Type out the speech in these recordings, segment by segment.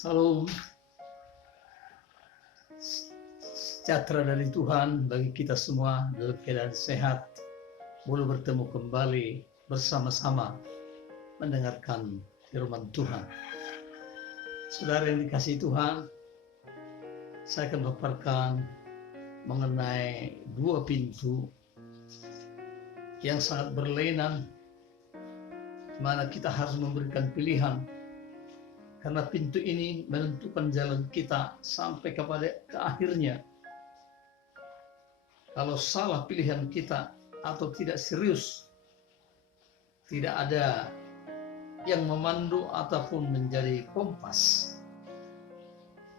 Salam sejahtera dari Tuhan bagi kita semua dalam keadaan sehat, boleh bertemu kembali bersama-sama mendengarkan firman Tuhan. Saudara yang dikasihi Tuhan, saya akan paparkan mengenai dua pintu yang sangat berlainan, mana kita harus memberikan pilihan, karena pintu ini menentukan jalan kita sampai ke akhirnya. Kalau salah pilihan kita atau tidak serius, tidak ada yang memandu ataupun menjadi kompas,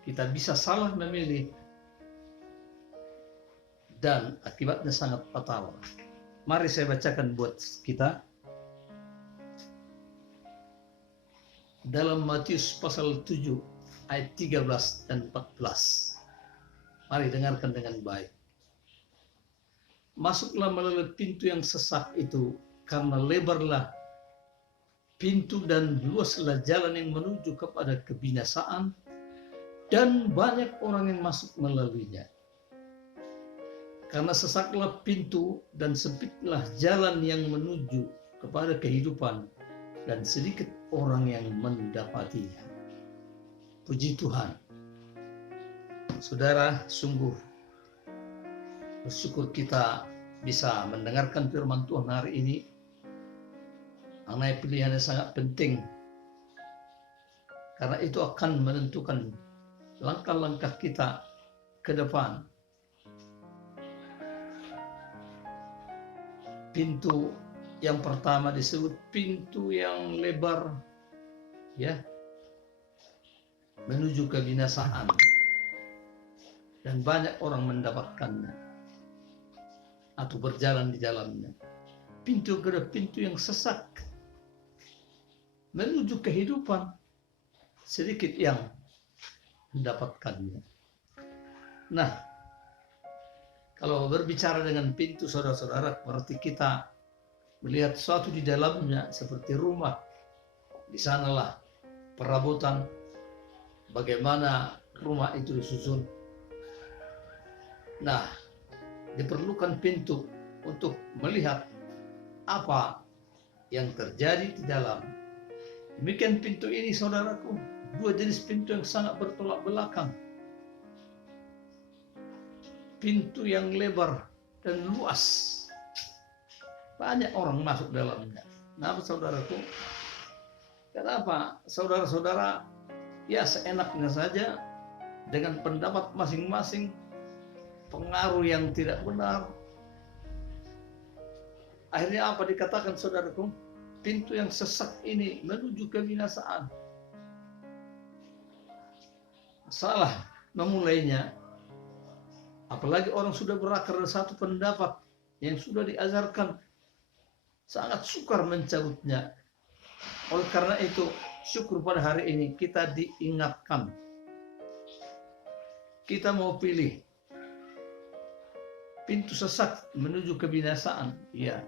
kita bisa salah memilih dan akibatnya sangat fatal. Mari saya bacakan buat kita dalam Matius pasal 7 ayat 13 dan 14. Mari dengarkan dengan baik. Masuklah melalui pintu yang sesak itu, karena lebarlah pintu dan luaslah jalan yang menuju kepada kebinasaan, dan banyak orang yang masuk melaluinya. Karena sesaklah pintu dan sempitlah jalan yang menuju kepada kehidupan, dan sedikit orang yang mendapatinya. Puji Tuhan. Saudara, sungguh bersyukur kita bisa mendengarkan firman Tuhan hari ini. Mengenai pilihan yang sangat penting, karena itu akan menentukan langkah-langkah kita ke depan. Pintu yang pertama disebut pintu yang lebar, ya, menuju kebinasaan, dan banyak orang mendapatkannya atau berjalan di dalamnya. Pintu kedua, pintu yang sesak, menuju kehidupan, sedikit yang mendapatkannya. Nah, kalau berbicara dengan pintu, saudara-saudara, berarti kita melihat sesuatu di dalamnya seperti rumah. Di sanalah perabotan, bagaimana rumah itu disusun. Nah, diperlukan pintu untuk melihat apa yang terjadi di dalam. Demikian pintu ini, saudaraku, dua jenis pintu yang sangat bertolak belakang. Pintu yang lebar dan luas, banyak orang masuk dalamnya. Nah, saudaraku, kenapa saudara-saudara ya seenaknya saja dengan pendapat masing-masing, pengaruh yang tidak benar. Akhirnya apa dikatakan, saudaraku? Pintu yang sesak ini menuju kebinasaan. Salah memulainya, apalagi orang sudah berakar dari satu pendapat yang sudah diajarkan, sangat sukar mencabutnya. Oleh karena itu, syukur pada hari ini kita diingatkan. Kita mau pilih pintu sesak menuju kebinasaan. Ya,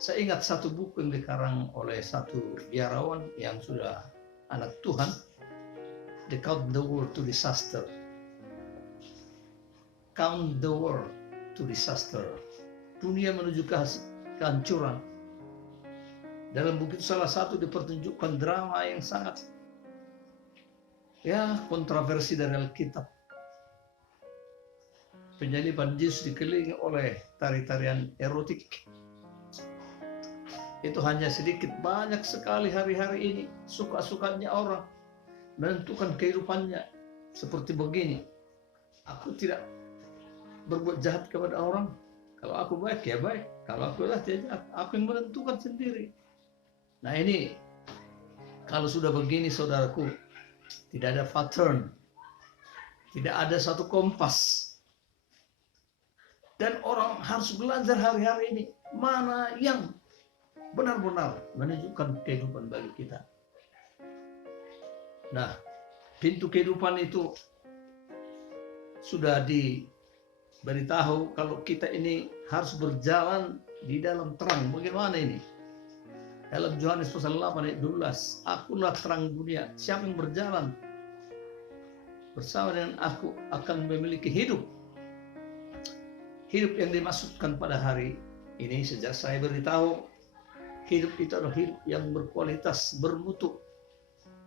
saya ingat satu buku yang dikarang oleh satu biarawan yang sudah anak Tuhan, The Count the World to Disaster. Count the World to Disaster. Dunia menuju kehancuran. Dalam buku itu salah satu dipertunjukkan drama yang sangat kontroversi dari Alkitab. Penyaliban Yesus dikelilingi oleh tari-tarian erotik. Itu hanya sedikit, banyak sekali hari-hari ini suka-sukanya orang menentukan kehidupannya seperti begini. Aku tidak berbuat jahat kepada orang. Kalau aku baik, ya baik. Kalau aku jahat, ya jahat. Aku yang menentukan sendiri. Nah ini, kalau sudah begini, saudaraku, tidak ada pattern, tidak ada satu kompas. Dan orang harus belajar hari-hari ini, mana yang benar-benar menunjukkan kehidupan bagi kita. Nah, pintu kehidupan itu sudah diberitahu kalau kita ini harus berjalan di dalam terang. Bagaimana ini? Dalam Yohanes pasal 8 ayat 12, akulah terang dunia. Siapa yang berjalan bersama dengan aku akan memiliki hidup. Hidup yang dimaksudkan pada hari ini sejak saya beritahu, hidup itu adalah hidup yang berkualitas, bermutu,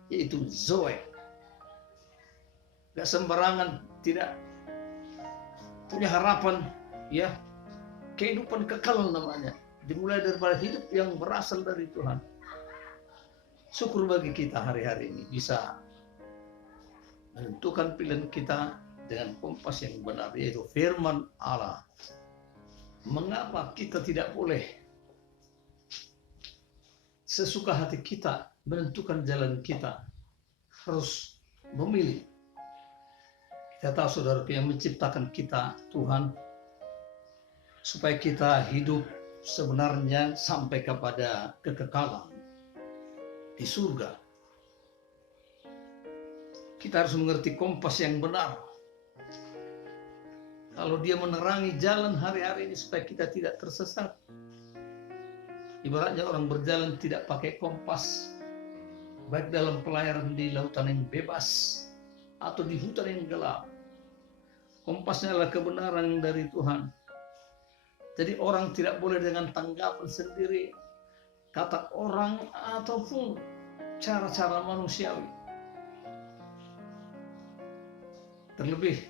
yaitu Zoe. Gak sembarangan, tidak punya harapan, ya, kehidupan kekal namanya. Dimulai daripada hidup yang berasal dari Tuhan. Syukur bagi kita hari-hari ini bisa menentukan pilihan kita dengan kompas yang benar, yaitu firman Allah. Mengapa kita tidak boleh sesuka hati kita menentukan jalan kita? Harus memilih. Kita tahu saudara, yang menciptakan kita Tuhan supaya kita hidup sebenarnya sampai kepada kekekalan di surga. Kita harus mengerti kompas yang benar. Kalau dia menerangi jalan hari-hari ini supaya kita tidak tersesat. Ibaratnya orang berjalan tidak pakai kompas, baik dalam pelayaran di lautan yang bebas atau di hutan yang gelap. Kompasnya adalah kebenaran dari Tuhan. Jadi orang tidak boleh dengan tanggapan sendiri, kata orang ataupun cara-cara manusiawi. Terlebih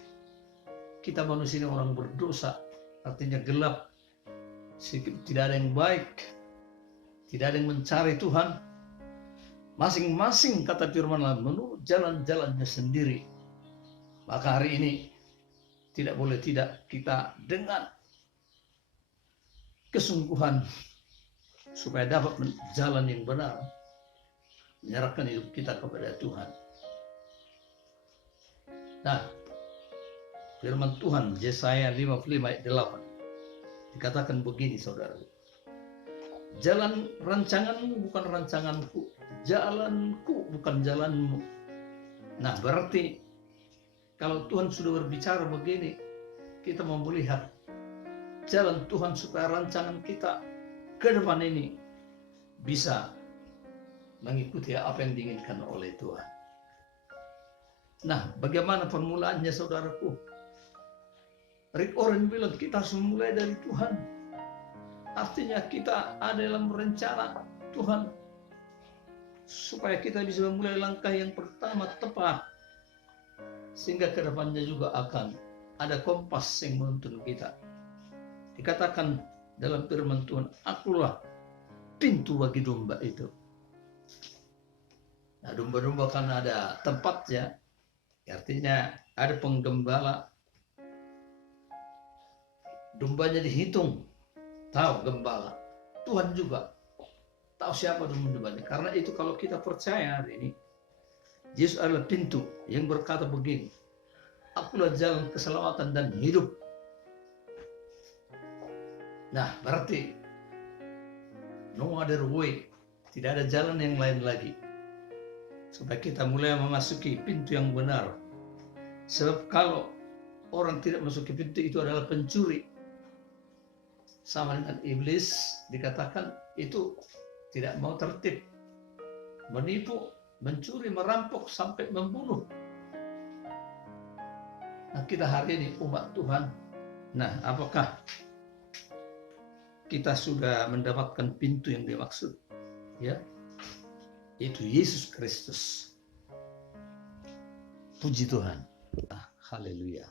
kita manusia ini orang berdosa, artinya gelap, tidak ada yang baik, tidak ada yang mencari Tuhan. Masing-masing, kata firman Allah, menurut jalan-jalannya sendiri. Maka hari ini tidak boleh tidak kita dengan kesungguhan supaya dapat jalan yang benar, menyerahkan hidup kita kepada Tuhan. Nah, firman Tuhan Yesaya 55 ayat 8 dikatakan begini, saudara. Jalan rancanganmu bukan rancanganku, jalanku bukan jalanmu. Nah, berarti kalau Tuhan sudah berbicara begini, kita mau melihat jalan Tuhan supaya rancangan kita ke depan ini bisa mengikuti apa yang diinginkan oleh Tuhan. Nah, bagaimana permulaannya, saudaraku? Rick Warren bilang kita harus memulai dari Tuhan. Artinya kita ada dalam rencana Tuhan supaya kita bisa memulai langkah yang pertama tepat, sehingga kedepannya juga akan ada kompas yang menuntun kita. Dikatakan dalam firman Tuhan, akulah pintu bagi domba itu. Nah, domba-domba kan ada tempatnya, artinya ada penggembala. Dombanya dihitung, tahu gembala. Tuhan juga tahu siapa domba-dombanya. Karena itu kalau kita percaya hari ini, Yesus adalah pintu yang berkata begini, akulah jalan keselamatan dan hidup. Nah, berarti no other way, tidak ada jalan yang lain lagi. Supaya kita mulai memasuki pintu yang benar. Sebab kalau orang tidak masuki pintu itu adalah pencuri. Sama dengan iblis, dikatakan itu tidak mau tertib, menipu, mencuri, merampok, sampai membunuh. Nah, kita hari ini umat Tuhan. Nah, apakah kita sudah mendapatkan pintu yang dimaksud? Ya, itu Yesus Kristus. Puji Tuhan. Haleluya.